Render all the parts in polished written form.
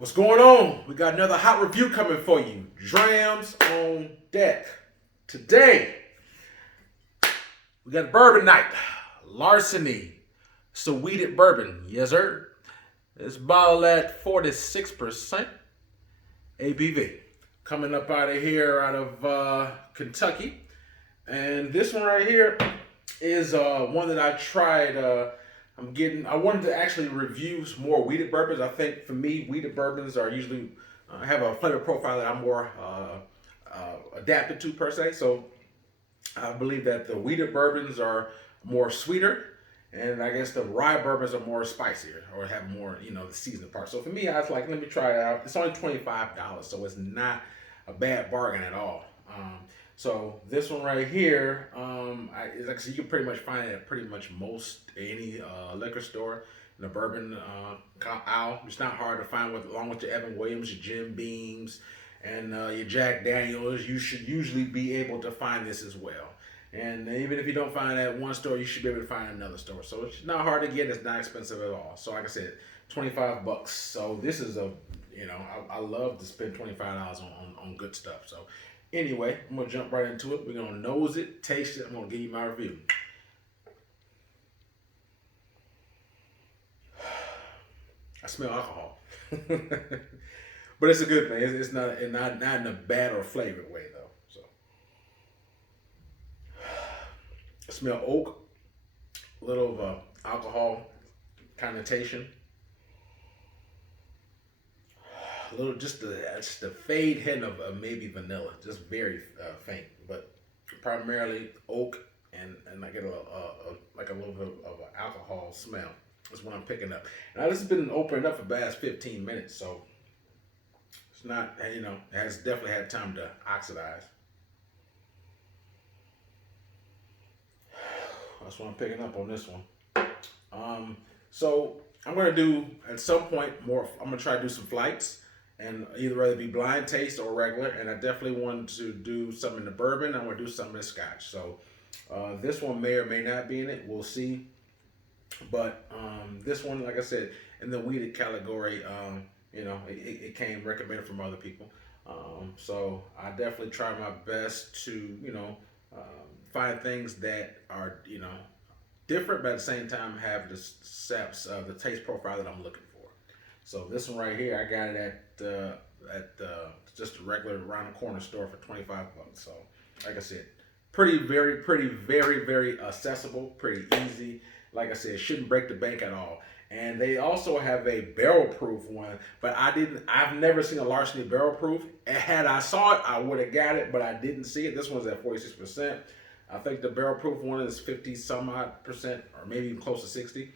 What's going on? We got another hot review coming for you. Drams on deck. Today, we got bourbon night. Larceny. It's a weeded bourbon. Yes, sir. It's bottled at 46% ABV. Coming up out of here, out of Kentucky. And this one right here is one that I tried. I wanted to actually review some more weeded bourbons. I think for me, weeded bourbons are usually have a flavor profile that I'm more adapted to per se. So I believe that the weeded bourbons are more sweeter, and I guess the rye bourbons are more spicier or have more, the seasoning part. So for me, I was like, let me try it out. It's only $25, so it's not a bad bargain at all. So this one right here, like I said, you can pretty much find it at pretty much most any liquor store in the bourbon aisle. It's not hard to find along with your Evan Williams, your Jim Beams, and your Jack Daniels. You should usually be able to find this as well. And even if you don't find it at one store, you should be able to find it at another store. So it's not hard to get. It's not expensive at all. So like I said, $25. So this is I love to spend $25 on good stuff. So anyway, I'm going to jump right into it. We're going to nose it, taste it. I'm going to give you my review. I smell alcohol. But it's a good thing. It's not in a bad or flavored way, though. So I smell oak, a little of alcohol connotation. A little, just the fade hint of maybe vanilla, just very faint, but primarily oak, and I get like a little bit of an alcohol smell. That's what I'm picking up. Now this has been opened up for the past 15 minutes, so it's not, it has definitely had time to oxidize. That's what I'm picking up on this one. So I'm gonna do at some point more. I'm gonna try to do some flights, and either be blind taste or regular. And I definitely want to do some in the bourbon. I'm gonna do some in the scotch. So this one may or may not be in it. We'll see. But this one, like I said, in the weeded category, it came recommended from other people. So I definitely try my best to, find things that are, different, but at the same time have the taste profile that I'm looking for. So this one right here, I got it at just a regular around the corner store for $25. So like I said, pretty, very accessible, pretty easy. Like I said, shouldn't break the bank at all. And they also have a barrel proof one, but I've never seen a Larceny barrel proof. Had I saw it, I would have got it, but I didn't see it. This one's at 46%. I think the barrel proof one is 50 some odd percent, or maybe even close to 60.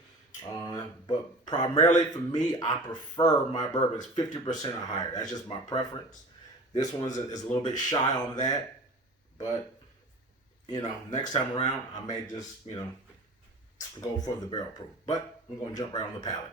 But primarily for me, I prefer my bourbons 50% or higher. That's just my preference. This one is a little bit shy on that, but next time around, I may just go for the barrel proof. But we're gonna jump right on the palate.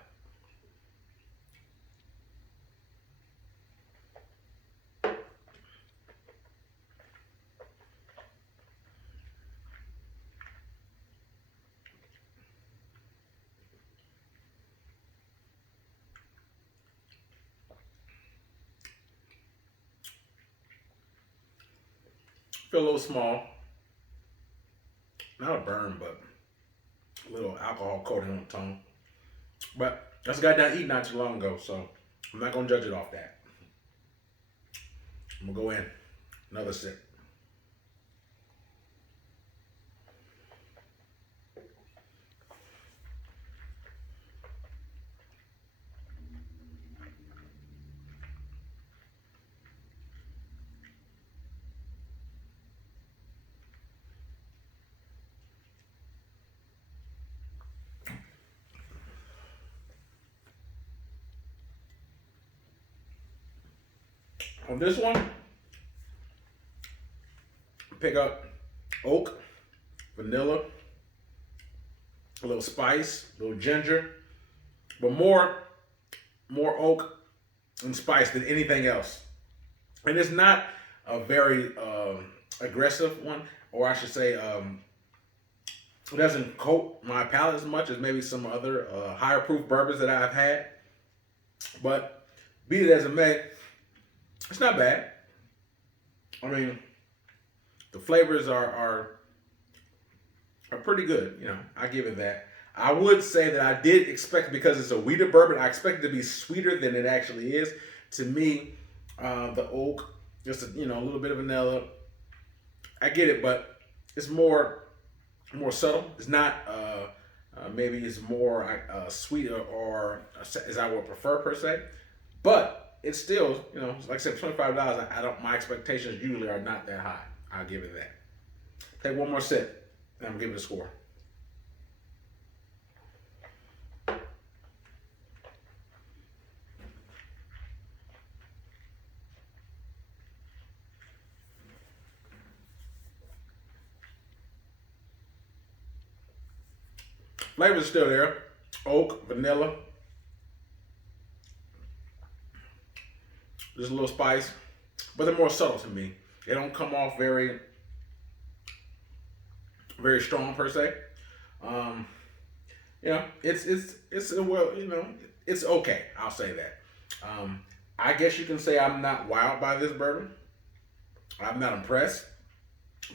Feel a little small. Not a burn, but a little alcohol coating on the tongue. But I just got done eating not too long ago, so I'm not gonna judge it off that. I'm gonna go in. Another sip. On this one, pick up oak, vanilla, a little spice, a little ginger, but more oak and spice than anything else. And it's not a very aggressive one, or I should say, it doesn't coat my palate as much as maybe some other higher proof bourbons that I've had. But Be it as it may, it's not bad. I mean, the flavors are pretty good. You know, I give it that. I would say that I did expect, because it's a wheater bourbon, I expect it to be sweeter than it actually is. To me, the oak, just a little bit of vanilla. I get it, but it's more subtle. It's not maybe it's more sweeter or as I would prefer per se, but it's still like I said, $25. I don't. My expectations usually are not that high. I'll give it that. Take one more sip, and I'm giving it a score. Flavors are still there. Oak, vanilla, just a little spice, but they're more subtle to me. They don't come off very strong per se. Um, it's well, it's okay. I'll say that. I guess you can say I'm not wowed by this bourbon. I'm not impressed,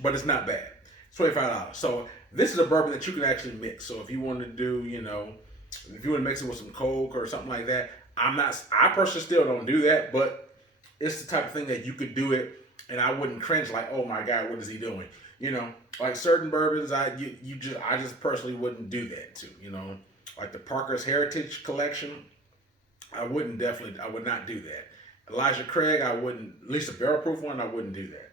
but it's not bad. It's $25. So this is a bourbon that you can actually mix. So if you want to do, if you want to mix it with some Coke or something like that, I personally still don't do that, but it's the type of thing that you could do it and I wouldn't cringe like, oh my God, what is he doing? Like certain bourbons, I just personally wouldn't do that too. Like the Parker's Heritage Collection, I would not do that. Elijah Craig, I wouldn't, at least a barrel proof one, I wouldn't do that.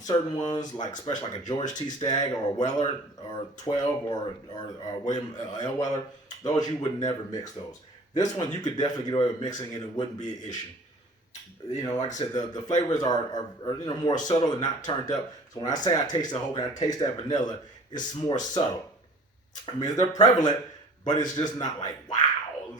Certain ones, like especially like a George T. Stagg or a Weller or 12 or William L. Weller, those you would never mix those. This one you could definitely get away with mixing and it wouldn't be an issue. Like I said, the flavors are more subtle and not turned up. So when I say I taste the whole, I taste that vanilla, it's more subtle. I mean, they're prevalent, but it's just not like, wow.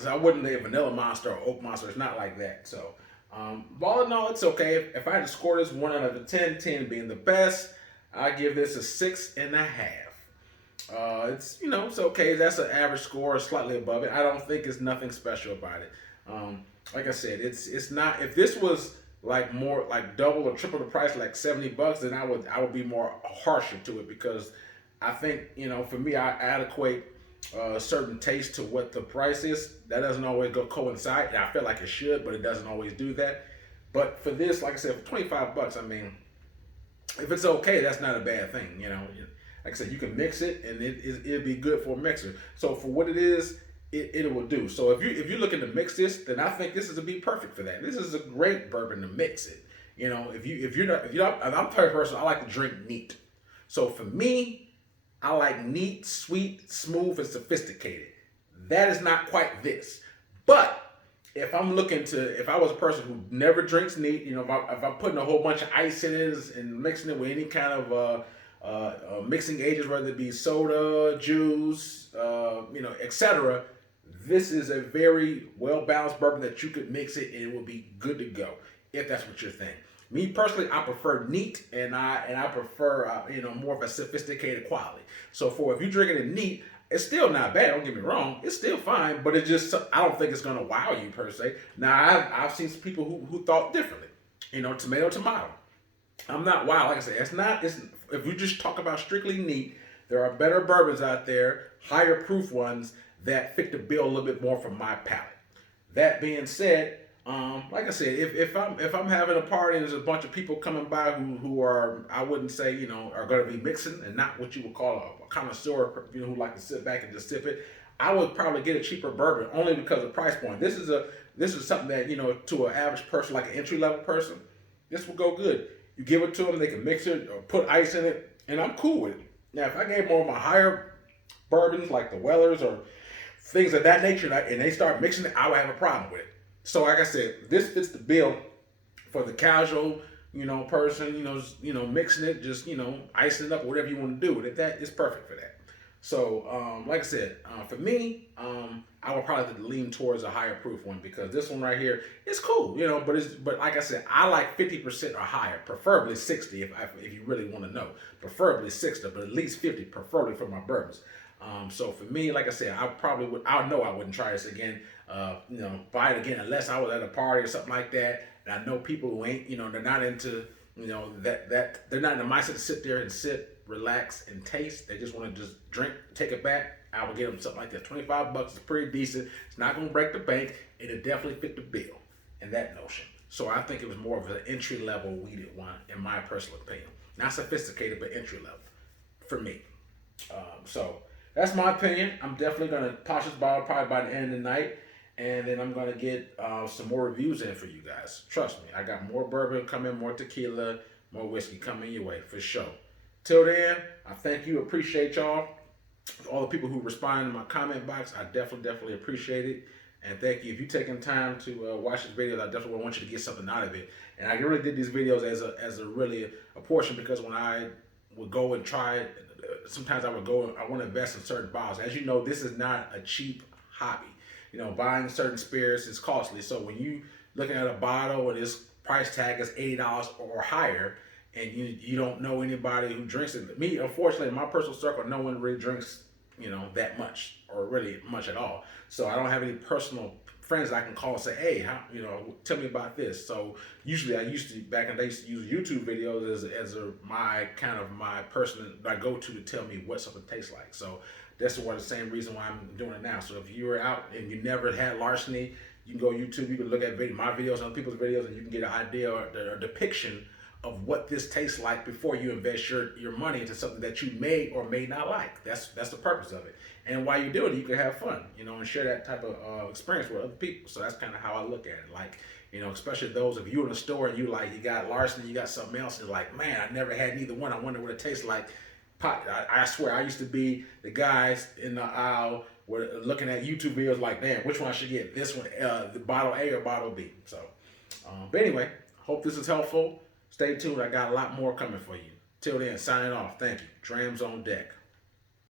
I wouldn't say Vanilla Monster or Oak Monster. It's not like that. So, all in all, it's okay. If I had to score this 1 out of 10, 10 being the best, I give this a 6.5. It's okay. That's an average score, slightly above it. I don't think it's nothing special about it. Like I said, it's not. If this was like more like double or triple the price, like $70, then I would be more harsher to it, because I think for me, I equate certain taste to what the price is. That doesn't always coincide, and I feel like it should, but it doesn't always do that. But for this, like I said, for $25, I mean, if it's okay, that's not a bad thing. Like I said, you can mix it, and it'll be good for a mixer. So for what it is, it will do. So if you're looking to mix this, then I think this is to be perfect for that. This is a great bourbon to mix it. If you're not, I'm the type of person, I like to drink neat. So for me, I like neat, sweet, smooth, and sophisticated. That is not quite this. But if I was a person who never drinks neat, if I'm putting a whole bunch of ice in it and mixing it with any kind of mixing agents, whether it be soda, juice, etc., this is a very well-balanced bourbon that you could mix it and it will be good to go, if that's what you're thinking. Me personally, I prefer neat, and I prefer more of a sophisticated quality. So if you're drinking it neat, it's still not bad. Don't get me wrong, it's still fine, but I don't think it's gonna wow you per se. Now I've seen some people who thought differently. Tomato. I'm not wow. Like I said, if you just talk about strictly neat, there are better bourbons out there, higher proof ones that fit the bill a little bit more for my palate. That being said, like I said, if I'm having a party and there's a bunch of people coming by who are, I wouldn't say are going to be mixing and not what you would call a connoisseur, who like to sit back and just sip it, I would probably get a cheaper bourbon only because of price point. This is something that to an average person, like an entry level person, this will go good. You give it to them, they can mix it or put ice in it, and I'm cool with it. Now, if I gave more of my higher bourbons like the Wellers or things of that nature, and they start mixing it, I would have a problem with it. So, like I said, this fits the bill for the casual, person, mixing it, just, icing it up, whatever you want to do with it. That is perfect for that. So, like I said, for me, I would probably lean towards a higher proof one, because this one right here is cool, but like I said, I like 50% or higher, preferably 60 if you really want to know, preferably 60, but at least 50, preferably for my bourbons. So for me, like I said, I probably would. I know I wouldn't try this again. Buy it again unless I was at a party or something like that. And I know people who ain't, they're not into, that they're not in the mindset to sit there and sit, relax, and taste. They just want to just drink, take it back. I would get them something like that. $25 is pretty decent. It's not gonna break the bank. It'll definitely fit the bill in that notion. So I think it was more of an entry level weeded one, in my personal opinion. Not sophisticated, but entry level for me. So that's my opinion. I'm definitely gonna polish this bottle probably by the end of the night, and then I'm gonna get some more reviews in for you guys. Trust me, I got more bourbon coming, more tequila, more whiskey coming your way for sure. Till then, I thank you, appreciate y'all. All the people who respond in my comment box, I definitely appreciate it. And thank you. If you're taking time to watch this video, I definitely want you to get something out of it. And I really did these videos as a really a portion, because when I would go and try it, sometimes I want to invest in certain bottles. As you know, this is not a cheap hobby. Buying certain spirits is costly. So when you looking at a bottle and its price tag is $80 or higher, and you don't know anybody who drinks it. Me, unfortunately, in my personal circle, no one really drinks, that much or really much at all. So I don't have any personal friends I can call and say, hey, tell me about this. So usually back in the day, I used to use YouTube videos as my personal, my go-to to tell me what something tastes like. So that's the same reason why I'm doing it now. So if you were out and you never had Larceny, you can go YouTube, you can look at my videos and other people's videos, and you can get an idea or a depiction of what this tastes like before you invest your money into something that you may or may not like. That's the purpose of it. And while you're doing it, you can have fun, and share that type of experience with other people. So that's kind of how I look at it. Like, especially those of you in the store and you got Larceny, you got something else, and like, man, I never had neither one. I wonder what it tastes like. I swear, I used to be the guys in the aisle were looking at YouTube videos like, man, which one I should get? This one, the bottle A or bottle B. So, but anyway, hope this is helpful. Stay tuned. I got a lot more coming for you. Till then, signing off. Thank you. Drams on deck.